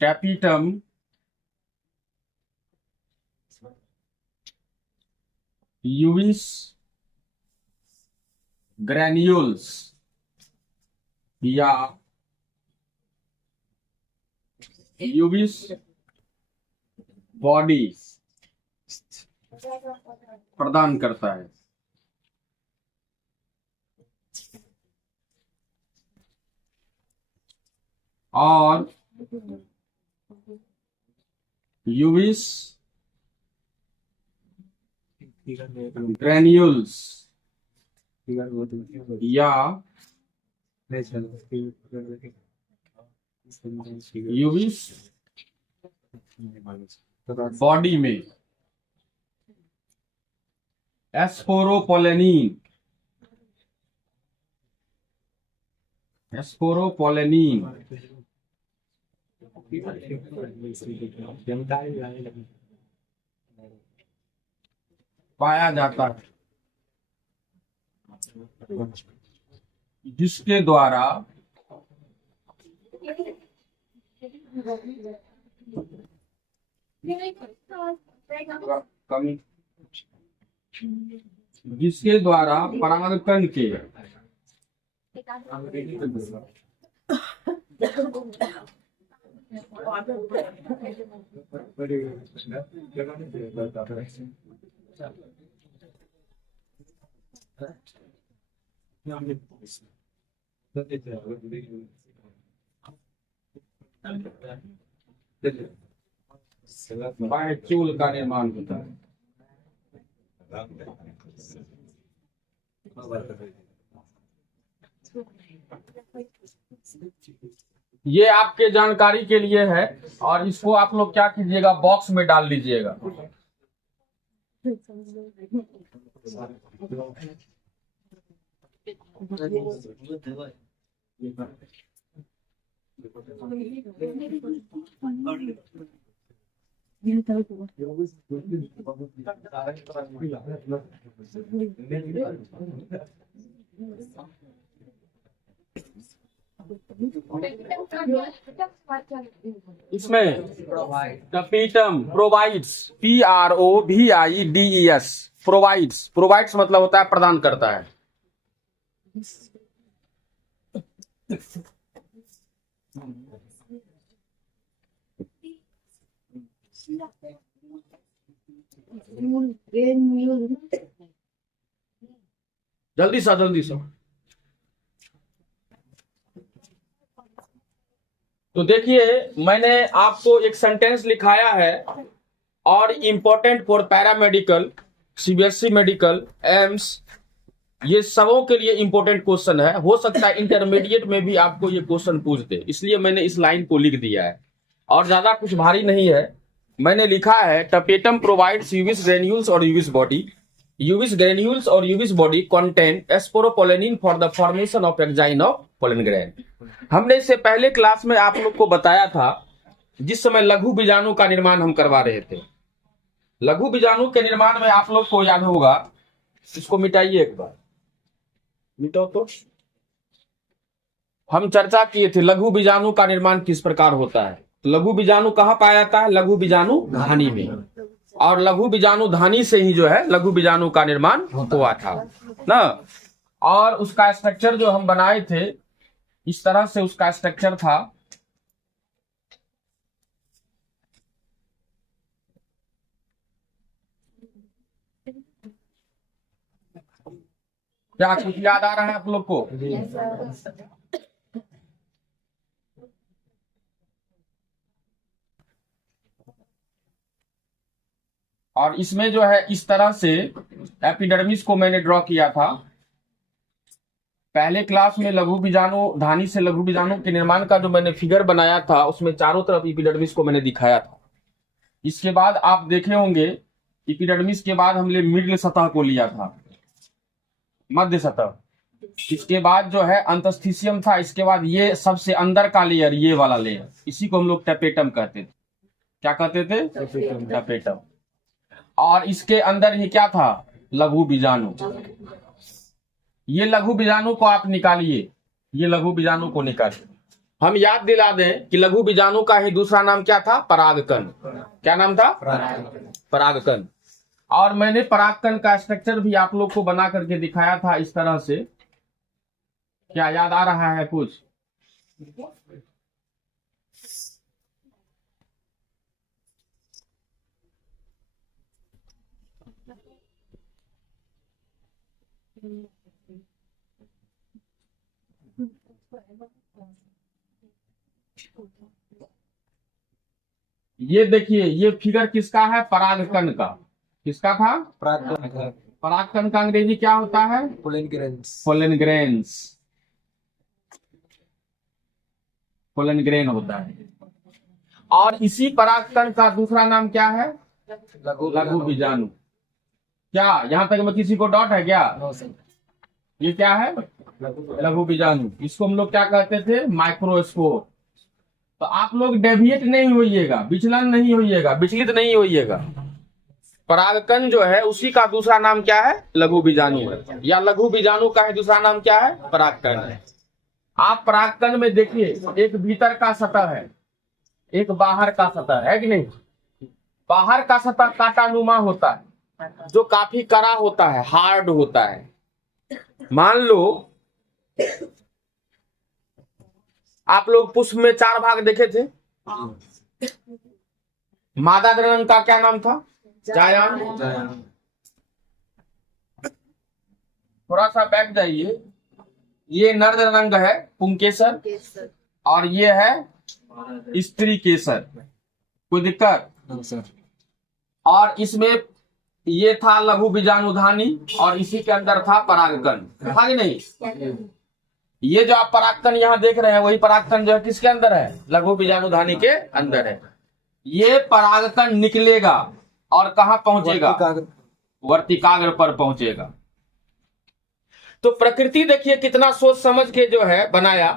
Tapetum यूविस granules या यूविस body प्रदान करता है। और यूविस ग्रैन्यूल्स या यूविस बॉडी में एस्पोरोपोलेनिन पाया जाता है, जिसके द्वारा परागकण के बाह्यचूल का निर्माण होता है। ये आपके जानकारी के लिए है और इसको आप लोग क्या कीजिएगा, बॉक्स में डाल लीजिएगा। इसमें टैपिटम प्रोवाइड्स, PROVIDES, प्रोवाइड्स मतलब होता है प्रदान करता है। जल्दी सा तो देखिए, मैंने आपको एक सेंटेंस लिखाया है और important for paramedical, CBSE medical, AIIMS, ये सबों के लिए इम्पोर्टेंट क्वेश्चन है। हो सकता है इंटरमीडिएट में भी आपको ये क्वेश्चन पूछ दे, इसलिए मैंने इस लाइन को लिख दिया है और ज्यादा कुछ भारी नहीं है। मैंने लिखा है टैपिटम प्रोवाइड्स यूविस ग्रैन्यूल्स और यूविस बॉडी। यूविस ग्रैन्यूल्स और यूविस body contain sporopollenin for the formation of enzyme of pollen grain. हमने इससे पहले क्लास में आप लोग को बताया था, जिस समय लघु बीजाणु का निर्माण हम करवा रहे थे। लघु बीजाणु के निर्माण में आप लोग को याद होगा, इसको मिटाइए एक बार, मिटाओ तो। हम चर्चा किए थे लघु बीजाणु का निर्माण किस प्रकार होता है। लघु बीजाणु कहाँ पाया जाता है? लघु बीजाणु धानी में, और लघु बीजाणु धानी से ही जो है लघु बीजाणु का निर्माण हुआ था ना। और उसका स्ट्रक्चर जो हम बनाए थे, इस तरह से उसका स्ट्रक्चर था। क्या कुछ याद आ रहा है आप लोग को? और इसमें जो है इस तरह से एपिडर्मिस को मैंने ड्रॉ किया था। पहले क्लास में लघु बीजाणु धानी से लघु बीजाणु के निर्माण का जो मैंने फिगर बनाया था, उसमें चारों तरफ एपिडर्मिस को मैंने दिखाया था। इसके बाद आप देखे होंगे, एपिडर्मिस के बाद हमने मिडिल सतह को लिया था, मध्य सतह। इसके बाद जो है अंतस्थिसियम था। इसके बाद ये सबसे अंदर का लेयर, ये वाला लेयर, इसी को हम लोग टैपेटम कहते थे। क्या कहते थे? टैपेटम। और इसके अंदर ही क्या था? लघु बीजाणु। ये लघु बीजाणु को आप निकालिए, ये लघु बीजाणु को निकालिए। हम याद दिला दें कि लघु बीजाणु का ही दूसरा नाम क्या था? परागकण। क्या नाम था? परागकण। और मैंने परागकण का स्ट्रक्चर भी आप लोग को बना करके दिखाया था इस तरह से। क्या याद आ रहा है कुछ? ये देखिए, ये फिगर किसका है? परागकण का। किसका था? परागकण का अंग्रेजी क्या होता है? Pollen grains. Pollen grains. Pollen grain होता है। और इसी परागकण का दूसरा नाम क्या है? लघु बीजाणु। क्या यहां तक में किसी को डॉट है क्या? ये क्या है? लघु बीजाणु। इसको हम लोग क्या कहते थे? माइक्रोस्कोप। तो आप लोग डेविएट नहीं होइएगा, विचलन नहीं होइएगा, विचलित नहीं होइएगा। परागकण जो है उसी का दूसरा नाम क्या है? लघु बीजाणु है, या लघु बीजाणु का है दूसरा नाम क्या है? परागकण है। आप परागकण में देखिए, एक भीतर का सतह है, एक बाहर का सतह है कि नहीं? बाहर का सतह कांटानुमा होता है, जो काफी कड़ा होता है, हार्ड होता है। मान लो आप लोग पुष्प में 4 भाग देखे थे। मादा रंग का क्या नाम था? जायान। थोड़ा सा बैठ जाइए। ये नर रंग है, पुंकेसर, और ये है स्त्री केसर। कोई दिक्कत? सर। और इसमें ये था लघु बीजाणुधानी, और इसी के अंदर था परागकण। था कि नहीं? ये जो आप परागकण यहाँ देख रहे हैं, वही परागकण जो है किसके अंदर है? लघु बीजाणुधानी के अंदर है। ये परागकण निकलेगा और कहाँ पहुंचेगा? वर्तिकाग्र पर पहुंचेगा। तो प्रकृति देखिए कितना सोच समझ के जो है बनाया,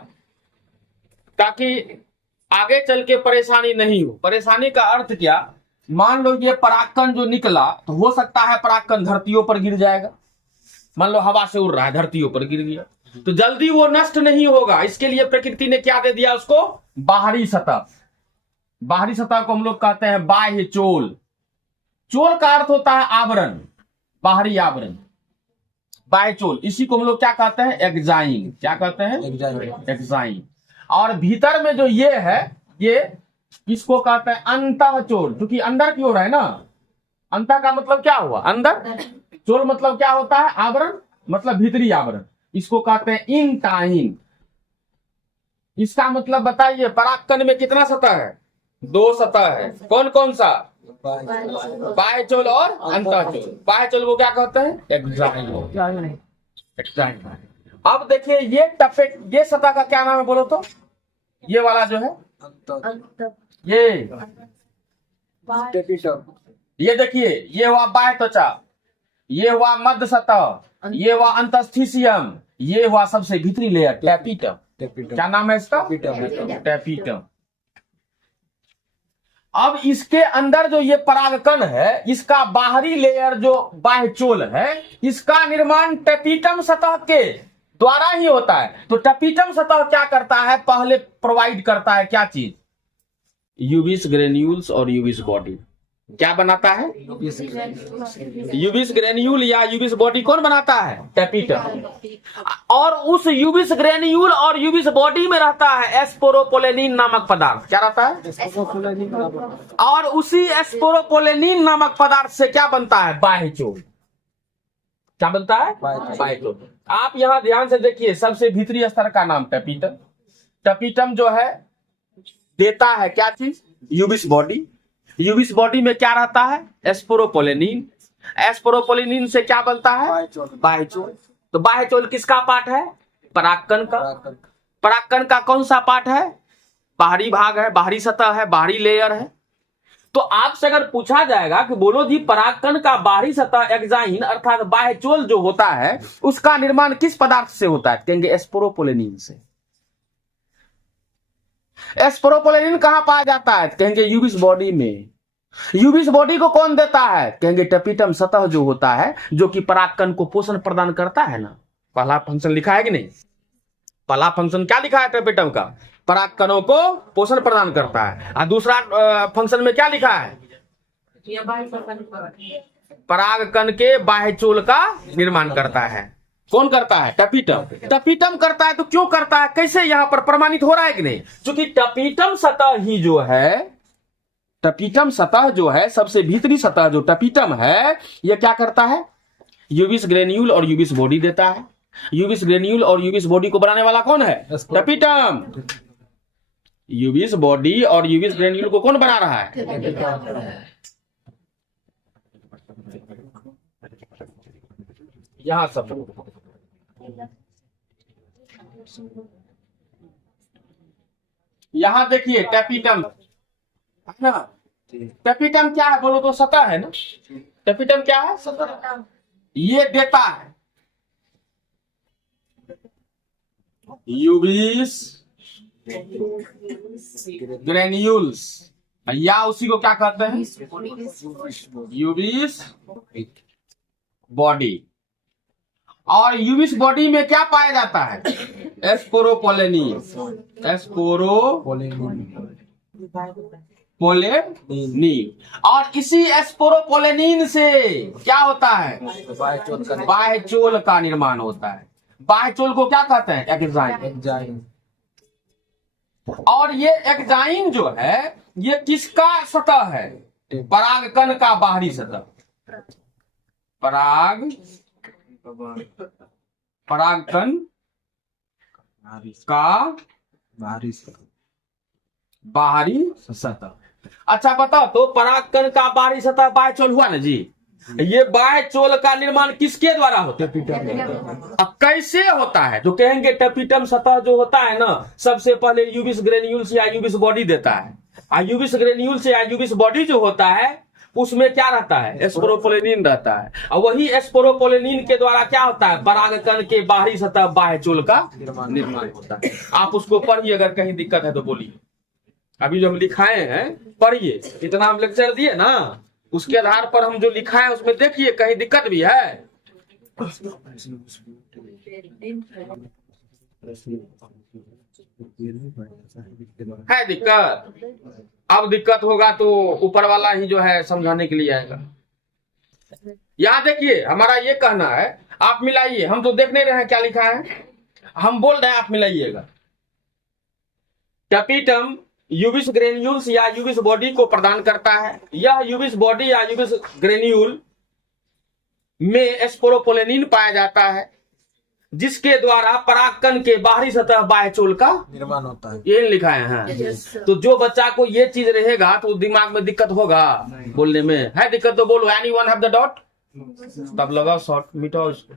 ताकि आगे चल के परेशानी नहीं हो। परेशानी का अर्थ क्या? मान लो ये परागकण जो निकला, तो हो सकता है परागकण धरतियों पर गिर जाएगा। मान लो हवा से उड़ रहा है, धरतियों पर गिर गया, तो जल्दी वो नष्ट नहीं होगा। इसके लिए प्रकृति ने क्या दे दिया उसको? बाहरी सतह। बाहरी सतह को हम लोग कहते हैं बाह्य चोल। चोल का अर्थ होता है आवरण, बाहरी आवरण, बाह्य चोल। इसी को हम लोग क्या कहते हैं? एक्जाइन। क्या कहते हैं? एक्जाइन। और भीतर में जो ये है, ये इसको कहते हैं अंतः चोल, क्योंकि अंदर की ओर है ना। अंतः का मतलब क्या हुआ? अंदर। चोल मतलब क्या होता है? आवरण, मतलब भीतरी आवरण। इसको कहते हैं इंटाइन। इसका मतलब बताइए, परागकण में कितना सतह है? 2 सतह है। कौन कौन सा? बाह्य चोल और अंतः चोल। बाह्य चोल को क्या कहते हैं? एक्जाइन। एक्जाइन। अब देखिए, ये टपेट, ये सतह का क्या नाम है बोलो तो? ये वाला जो है, ये देखिए, ये हुआ बाह्य त्वचा, ये हुआ मध्य सतह, ये हुआ अंतस्थिसियम, ये हुआ सबसे भीतरी लेयर टैपीटम। क्या नाम है इसका? टैपीटम। अब इसके अंदर जो ये परागकण है, इसका बाहरी लेयर जो बाह्य चोल है, इसका निर्माण टैपीटम सतह के द्वारा ही होता है। तो टैपीटम सतह क्या करता है? पहले प्रोवाइड करता है क्या चीज? यूबिस ग्रेन्यूल्स और यूबिस बॉडी। क्या बनाता है? यूबिस ग्रेन्यूल या यूबिस बॉडी कौन बनाता है? टैपीटम। और उस यूबिस ग्रेन्यूल और यूबिस बॉडी में रहता है एस्पोरोपोलेनिन नामक पदार्थ। क्या रहता है? और उसी एस्पोरोपोलेनिन नामक पदार्थ से क्या बनता है? बाह्य चोल। क्या बनता है? बाह्य चोल। आप यहां ध्यान से देखिए, सबसे भीतरी स्तर का नाम टैपीटम। टैपीटम जो है देता है क्या चीज? यूबिस बॉडी। यूबिस बॉडी में क्या रहता है? एस्पोरोपोलेनिन। एस्पोरोपोलेनिन से क्या बनता है? बाह्य चोल। तो बाह्य चोल किसका पार्ट है? परागकण का। परागकण का कौन सा पार्ट है? बाहरी भाग है, बाहरी सतह है, बाहरी लेयर है। तो आपसे अगर पूछा जाएगा कि बोलो जी, परागकण का बाहरी सतह एक्जाइन अर्थात बाह्य चोल जो होता है, उसका निर्माण किस पदार्थ से होता है? कहेंगे एस्पोरोपोलेनिन से। एस्पोरोपोलेनिन कहां पाया जाता है? कहेंगे यूबिस बॉडी में। यूबिस बॉडी को कौन देता है? कहेंगे टैपीटम सतह जो होता है, जो कि परागकण को पोषण प्रदान करता है ना। पहला फंक्शन लिखा है कि नहीं? पहला फंक्शन क्या लिखा है टैपीटम का? पराग कणों को पोषण प्रदान करता है। और दूसरा फंक्शन में क्या लिखा है? पराग कण के बाह्य चोल का निर्माण करता है। कौन करता है? टपीटम। टपीटम करता है तो क्यों करता है, कैसे, यहां पर प्रमाणित हो रहा है कि नहीं? क्योंकि टपीटम सतह ही जो है, टपीटम सतह जो है, सबसे भीतरी सतह जो टपीटम है, यह क्या करता है? यूबिस ग्रेन्यूल और यूबिस बॉडी देता है। यूबिस ग्रेन्यूल और यूबिस बॉडी को बनाने वाला कौन है? टपीटम। यूबिस बॉडी और यूबिस ग्रेन्यूल को कौन बना रहा है? यहां सब यहां देखिए टपीटम है ना। टपीटम क्या है बोलो तो? सतह है ना। टपीटम क्या है? सतह। ये देता है यूबिस ग्रेन्यूल्स, या उसी को क्या कहते हैं? यूबिस बॉडी। और यूबिस बॉडी में क्या पाया जाता है? एस्पोरोपोलेनिन। और इसी एस्पोरोपोलेनिन से क्या होता है? बाह्य चोल का निर्माण होता है। बाह्य चोल को क्या कहते हैं? एक्जाइन। और ये एक्जाइन जो है, ये किसका सतह है? परागकण का बाहरी सतह। परागकण का बाहरी सतह। अच्छा बताओ तो, परागकण का बाहरी सतह बाह्य चोल हुआ ना जी। ये बाह्य चोल का निर्माण किसके द्वारा होता है? अब कैसे होता है? जो कहेंगे टपीटम सतह जो होता है ना, सबसे पहले यूबिस ग्रेन्यूल्स या यूबिस बॉडी देता है। और यूबिस ग्रेन्यूल्स या यूबिस बॉडी जो होता है, उसमें क्या रहता है? एस्पोरोपोलेनिन रहता है। और वही एस्पोरोपोलेनिन के द्वारा क्या होता है? परागकण के बाहरी सतह बाह्य चोल का निर्माण होता है। आप उसको पढ़िए, अगर कहीं दिक्कत है तो बोलिए। अभी जो हम लिखाए हैं पढ़िए, इतना हम लेक्चर दिए ना, उसके आधार पर हम जो लिखा है उसमें देखिए कहीं दिक्कत भी है। है दिक्कत? अब दिक्कत होगा तो ऊपर वाला ही जो है समझाने के लिए आएगा। यहां देखिए, हमारा ये कहना है, आप मिलाइए। हम तो देख नहीं रहे हैं क्या लिखा है, हम बोल रहे हैं आप मिलाइएगा। टपीटम यूबिस ग्रेन्यूल्स या यूबिस बॉडी को प्रदान करता है। यह यूबिस बॉडी या यूबिस ग्रेन्यूल में एस्पोरोपोलेनिन पाया जाता है, जिसके द्वारा परागकण के बाहरी सतह बाह्य चोल का निर्माण होता है। ये लिखा है। तो जो बच्चा को ये चीज रहेगा तो दिमाग में दिक्कत होगा बोलने में। है दिक्कत तो बोलो, एनीवन हैव द डाउट? तब लगाओ शॉर्ट, मिटाओ इसको।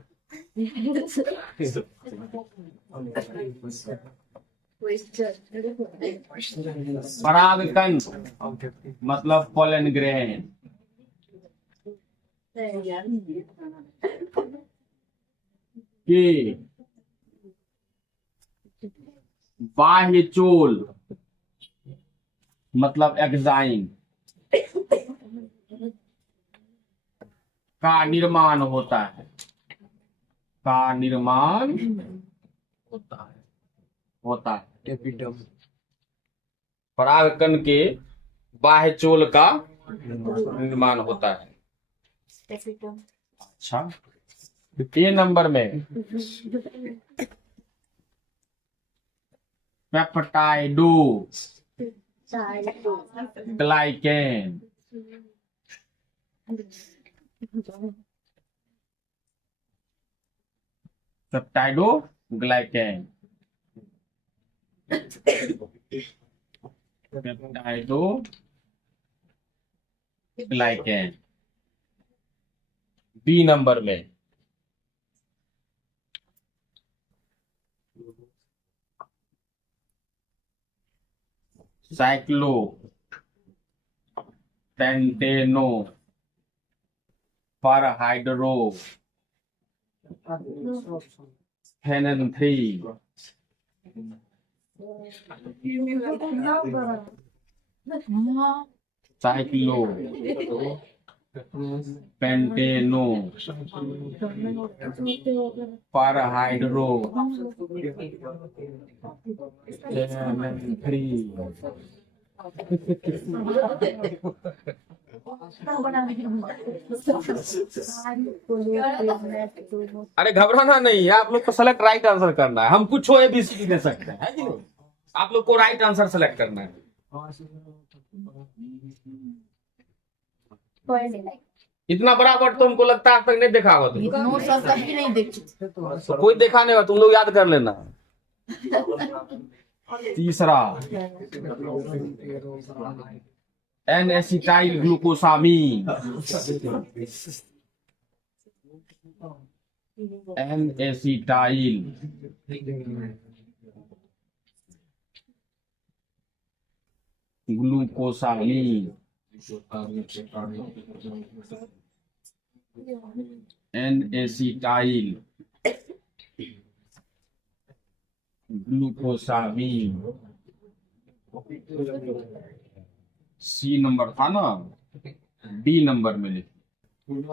परागकण मतलब पोलन ग्रेन। के बाह्य चोल मतलब एक्जाइन का निर्माण होता है। परागकण के बाह्य चोल का निर्माण होता है। अच्छा, ये नंबर में पेप्टाइडो ग्लाइकेन ग्लाइकेन बी नंबर में। साइक्लो पेंटेनो परहाइड्रो फेनन 3 साइक्लो पेंटेनो परहाइड्रो 3 अरे घबराना नहीं है, आप लोग को सेलेक्ट राइट आंसर करना है। हम कुछ हो एबीसीडी दे सकते हैं, है कि नहीं? आप लोग को राइट आंसर सेलेक्ट करना है। इतना बड़ा वर्ड तो हमको लगता है आज तक नहीं देखा होगा तुम। नो सर कभी नहीं देखी। तो कोई देखा नहीं होगा, तुम लोग याद कर लेना। तीसरा N acetyl glucosamine, N acetyl glucosamine, N acetyl glucosamine. C number था ना, बी नंबर में लिखिए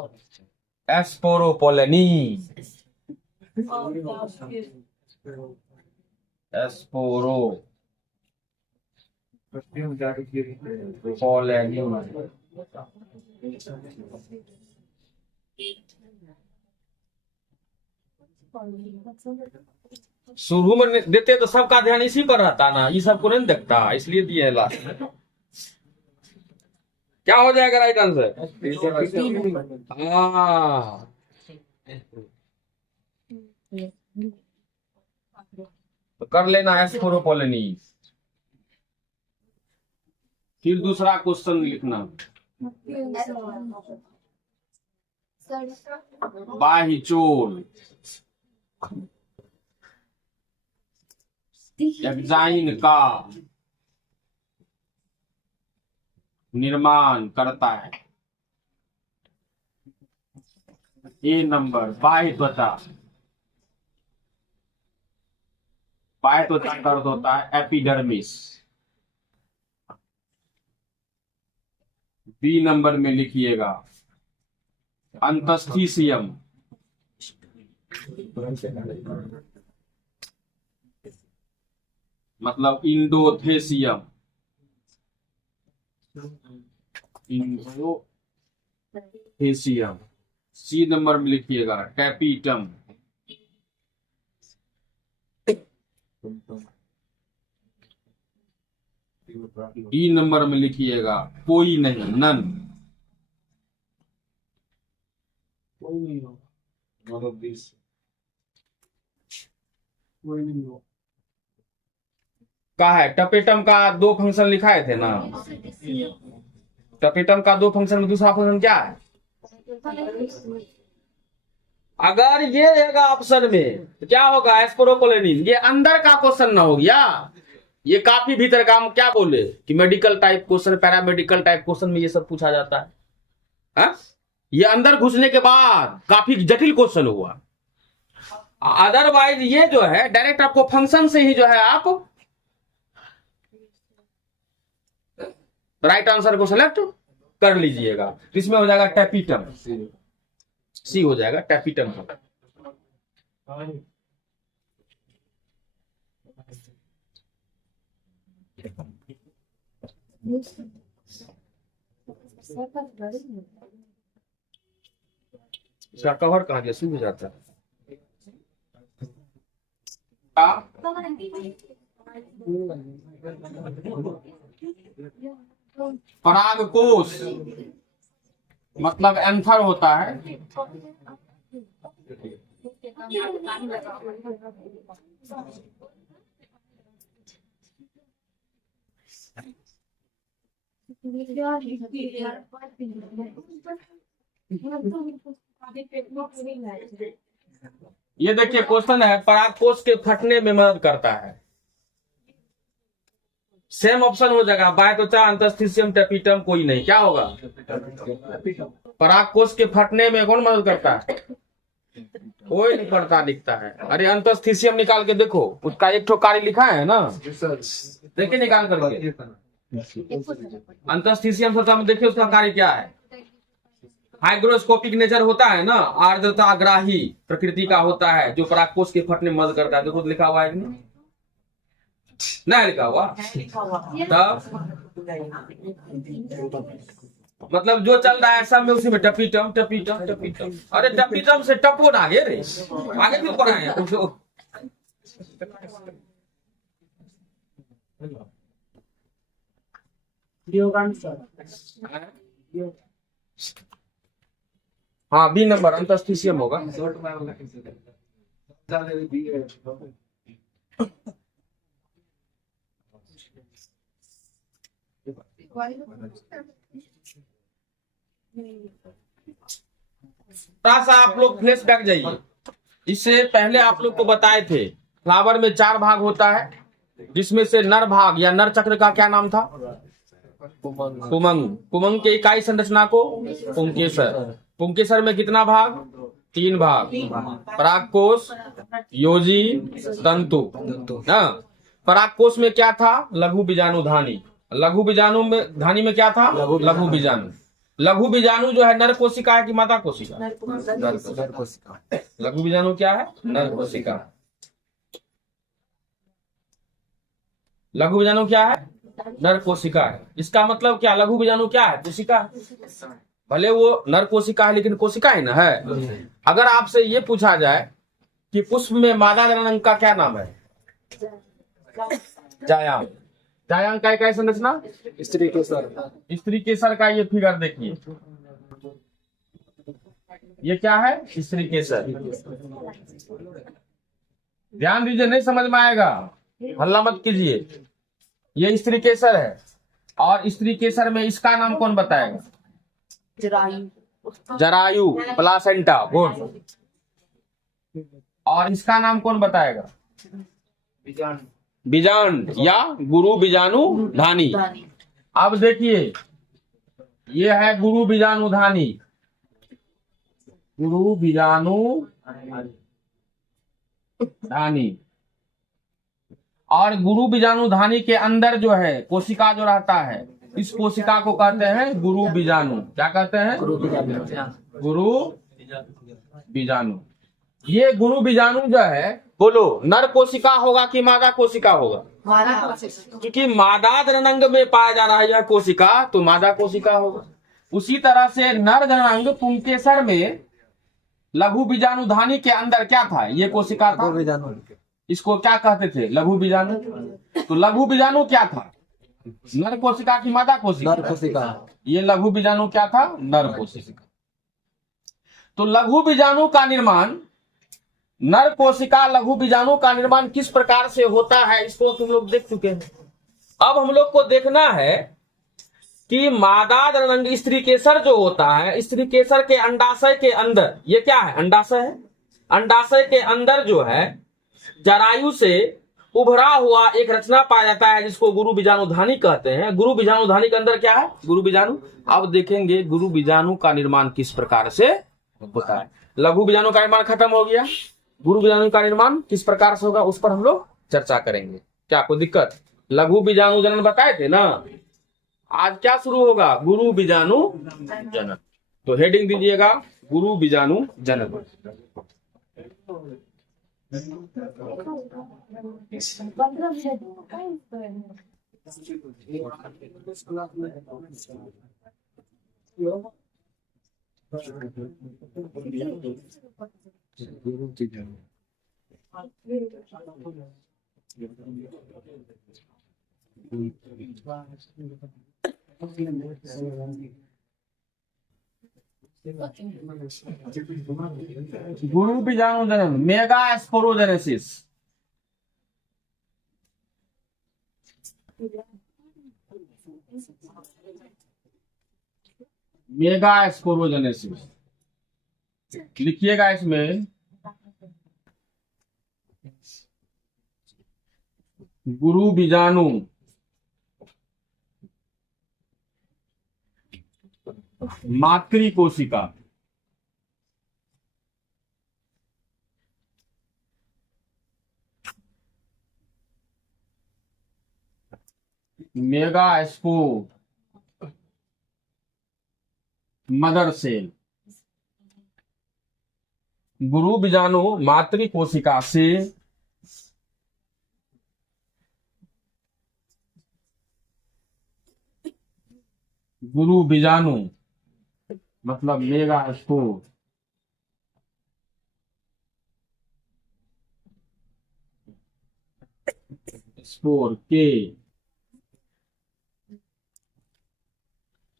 एस्पोरोपोलेनीन, एस्पोरोपोलेनीन। शुरू में देते तो सबका ध्यान इसी पर रहता ना, ये सबको नहीं देखता, इसलिए दिए लास्ट में। क्या हो जाएगा राइट आंसर? हाँ, तो कर लेना एस्पोरोपोलेनीन। फिर दूसरा क्वेश्चन लिखना, बाहिचोल एंजाइम का निर्माण करता है। ए नंबर बाह्य त्वचा, बाह्य त्वचा का अर्थ होता है एपिडर्मिस। बी नंबर में लिखिएगा अंतस्थिसियम, मतलब इंडोथेसियम, इंडोथेसियम। सी नंबर में लिखिएगा टैपिटम, डी नंबर में लिखिएगा कोई नहीं, नन। कोई नहीं हो, कोई नहीं हो का है। टपेटम का दो फंक्शन लिखाए थे ना, टपेटम का दो फंक्शन में दूसरा फंक्शन क्या है? अगर ये रहेगा ऑप्शन में तो क्या होगा? एस्पोरोपोलेनीन। ये अंदर का क्वेश्चन ना हो गया, ये काफी भीतर का। हम क्या बोले कि medical type question, paramedical type question में ये सब पूछा जाता है। हा? ये अंदर घुसने के बाद काफी जटिल क्वेश्चन हुआ। अदरवाइज ये जो है डायरेक्ट आपको फंक्शन से ही जो है आप राइट आंसर को सेलेक्ट कर लीजिएगा। इसमें हो जाएगा टैपिटम, सी हो जाएगा टैपिटम। इसका कवर कहाँ गया? सूख जाता है। परागकोश मतलब एंथर होता है। ये देखिए क्वेश्चन है, परागकोश के फटने में मदद करता है। सेम ऑप्शन हो जाएगा, बाह्य त्वचा, अंतस्थिसियम, टैपिटम, कोई नहीं। क्या होगा? परागकोश के फटने में कौन मदद करता है? कोई नहीं पढ़ता लिखता है। अरे अंतस्थिसियम निकाल के देखो, उसका एक ठो कार्य लिखा है ना, देखिए निकाल करके। अंतस्थिसियम में देखिए उसका कार्य क्या है। हाइग्रोस्कोपिक नेचर होता है ना, आर्द्रताग्राही प्रकृति का होता है, जो परागकोश के फटने में मदद करता है। देखो लिखा हुआ है कि नहीं? नहीं लिखा हुआ? तब मतलब जो चल रहा है सब में उसी में टपीटम टपीटम टपीटम। अरे टपीटम से टपो ना आगे रे, आगे क्यों पढ़ाए हैं? हाँ, बी नंबर अंतस्थिसियम होगा। थोड़ा सा आप लोग फ्लैशबैक जाइए। इससे पहले आप लोग को बताए थे फ्लावर में 4 भाग होता है, जिसमें से नर भाग या नर चक्र का क्या नाम था? पुमंग। पुमंग के इकाई संरचना को पुंकेसर। पुंकेसर में कितना भाग? 3 भाग। परागकोश, योजी, तंतु। परागकोश में क्या था? लघु बीजाणु धानी। लघु बीजाणु में धानी में क्या था? लघु बीजाणु। लघु बीजाणु जो है नर कोशिका है कि मादा कोशिका? नर कोशिका। लघु बीजाणु क्या है? नर कोशिका। लघु बीजाणु क्या है? नर कोशिका है। इसका मतलब क्या? लघु बीजाणु क्या है? कोशिका। भले वो नर कोशिका है लेकिन कोशिका है ना, है। अगर आपसे ये पूछा जाए कि पुष्प में मादा जननांग का क्या नाम है? जायांग। जायांग का इकाई संरचना? स्त्री केसर। स्त्री केसर का ये फिगर देखिए, ये क्या है? स्त्री केसर। ध्यान दीजिए, नहीं समझ में आएगा हल्ला मत कीजिए। ये स्त्री केसर है, और स्त्री केसर में इसका नाम कौन बताएगा? जरायु, प्लासेंटा, गुड। और इसका नाम कौन बताएगा? बीजांड या गुरु बीजाणु धानी। अब देखिए, ये है गुरु बीजाणु धानी। गुरु बीजाणु धानी। और गुरु बीजाणु धानी के अंदर जो है कोशिका जो रहता है, इस कोशिका को कहते हैं गुरु बीजाणु। क्या कहते हैं? गुरु बीजाणु। ये गुरु बीजाणु जो है, बोलो, नर कोशिका होगा कि मादा कोशिका होगा? क्योंकि मादा जननांग में पाया जा रहा है यह कोशिका, तो मादा कोशिका होगा। उसी तरह से नर जननांग पुंकेसर में लघु बीजाणु धानी के अंदर क्या था? ये कोशिका था। इसको क्या कहते थे? लघु बीजाणु। तो लघु बीजाणु क्या था? नर कोशिका की मादा कोशिका? नर कोशिका। ये लघु बीजाणु क्या था? नर कोशिका। तो लघु बीजाणु का निर्माण, नर कोशिका लघु बीजाणु का निर्माण किस प्रकार से होता है, इसको तुम लोग देख चुके हैं। अब हम लोग को देखना है कि मादा जननांग स्त्री केसर जो होता है, स्त्री केसर के अंडाशय के अंदर, ये क्या है? अंडाशय है। अंडाशय के अंदर जो है जरायु से उभरा हुआ एक रचना पाया जाता है, जिसको गुरु बीजाणु धानी कहते हैं। गुरु बीजाणु धानी के अंदर क्या है? गुरु बीजाणु। अब देखेंगे गुरु बीजाणु का निर्माण किस प्रकार से होता है। लघु बीजाणु का निर्माण खत्म हो गया, गुरु बीजाणु का निर्माण किस प्रकार से होगा उस पर हम लोग चर्चा करेंगे। क्या कोई दिक्कत? लघु बीजाणु जनन बताए थे ना, आज क्या शुरू होगा? गुरु बीजाणु जनन। तो हेडिंग दीजिएगा गुरु बीजाणु जनन। गुरु बीजाणु जनन, मेगा स्पोरोजेनेसिस। मेगा स्पोरोजेनेसिस लिखिएगा इसमें। गुरु बीजाणु मातृ कोशिका, मेगा स्पोर मदर सेल। गुरु बीजाणु मातृ कोशिका से गुरु बीजाणु मतलब मेगा स्पोर स्पोर के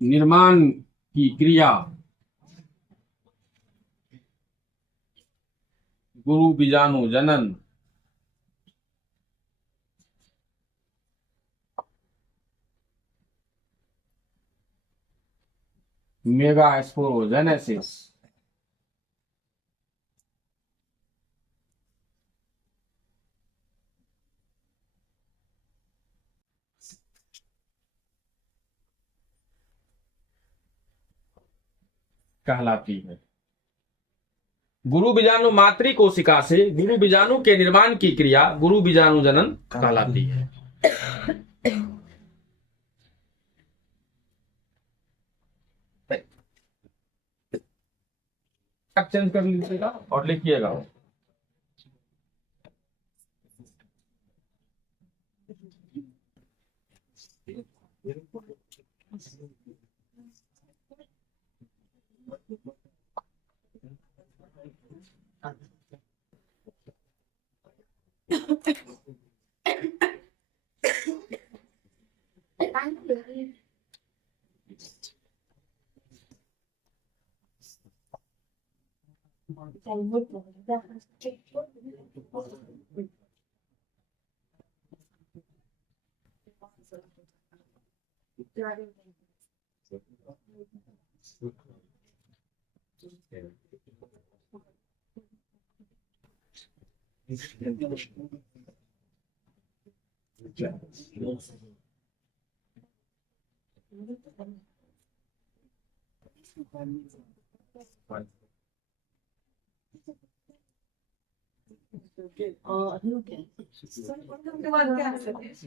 निर्माण की क्रिया गुरु बीजाणु जनन मेगा स्पोरोजेनेसिस कहलाती है। गुरु बीजाणु मातृ कोशिका से गुरु बीजाणु के निर्माण की क्रिया गुरु बीजाणु जनन कहलाती है। चेंज कर लीजिएगा और लिखिएगा।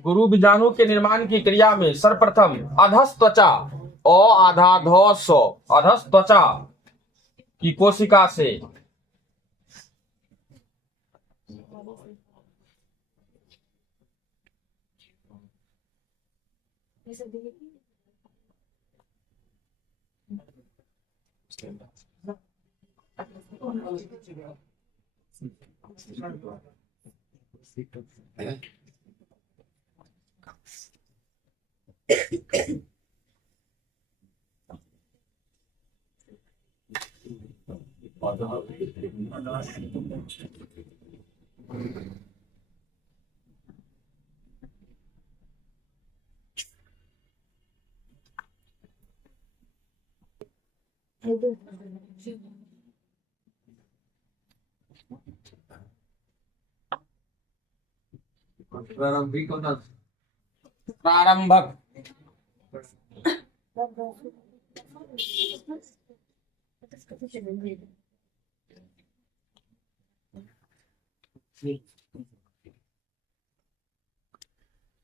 गुरु बीजाणु के निर्माण की क्रिया में सर्वप्रथम अधस त्वचा आधा ध स अधस त्वचा की कोशिका से प्रारंभक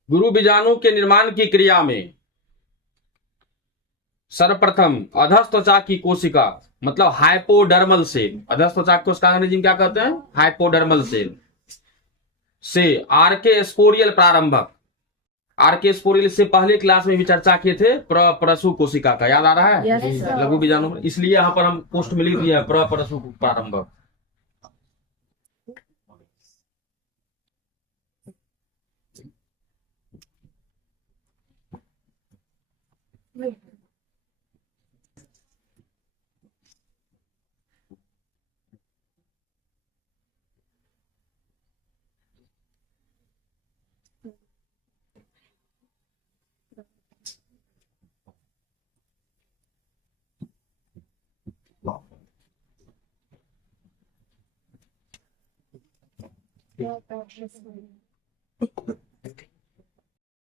गुरु बीजाणु के निर्माण की क्रिया में सर्वप्रथम अधस त्वचा की कोशिका मतलब हाइपोडर्मल सेल, अधस त्वचा की कोशिका अंग्रेजी में क्या कहते हैं? हाइपोडर्मल सेल से आर्के स्पोरियल प्रारंभक। आर्के स्पोरियल से पहले क्लास में भी चर्चा किए थे प्रप्रसु कोशिका का, याद आ रहा है? लघु बीजाणु, इसलिए यहां पर हम पोस्ट में लिख दिया है प्रप्रसु प्रारंभक।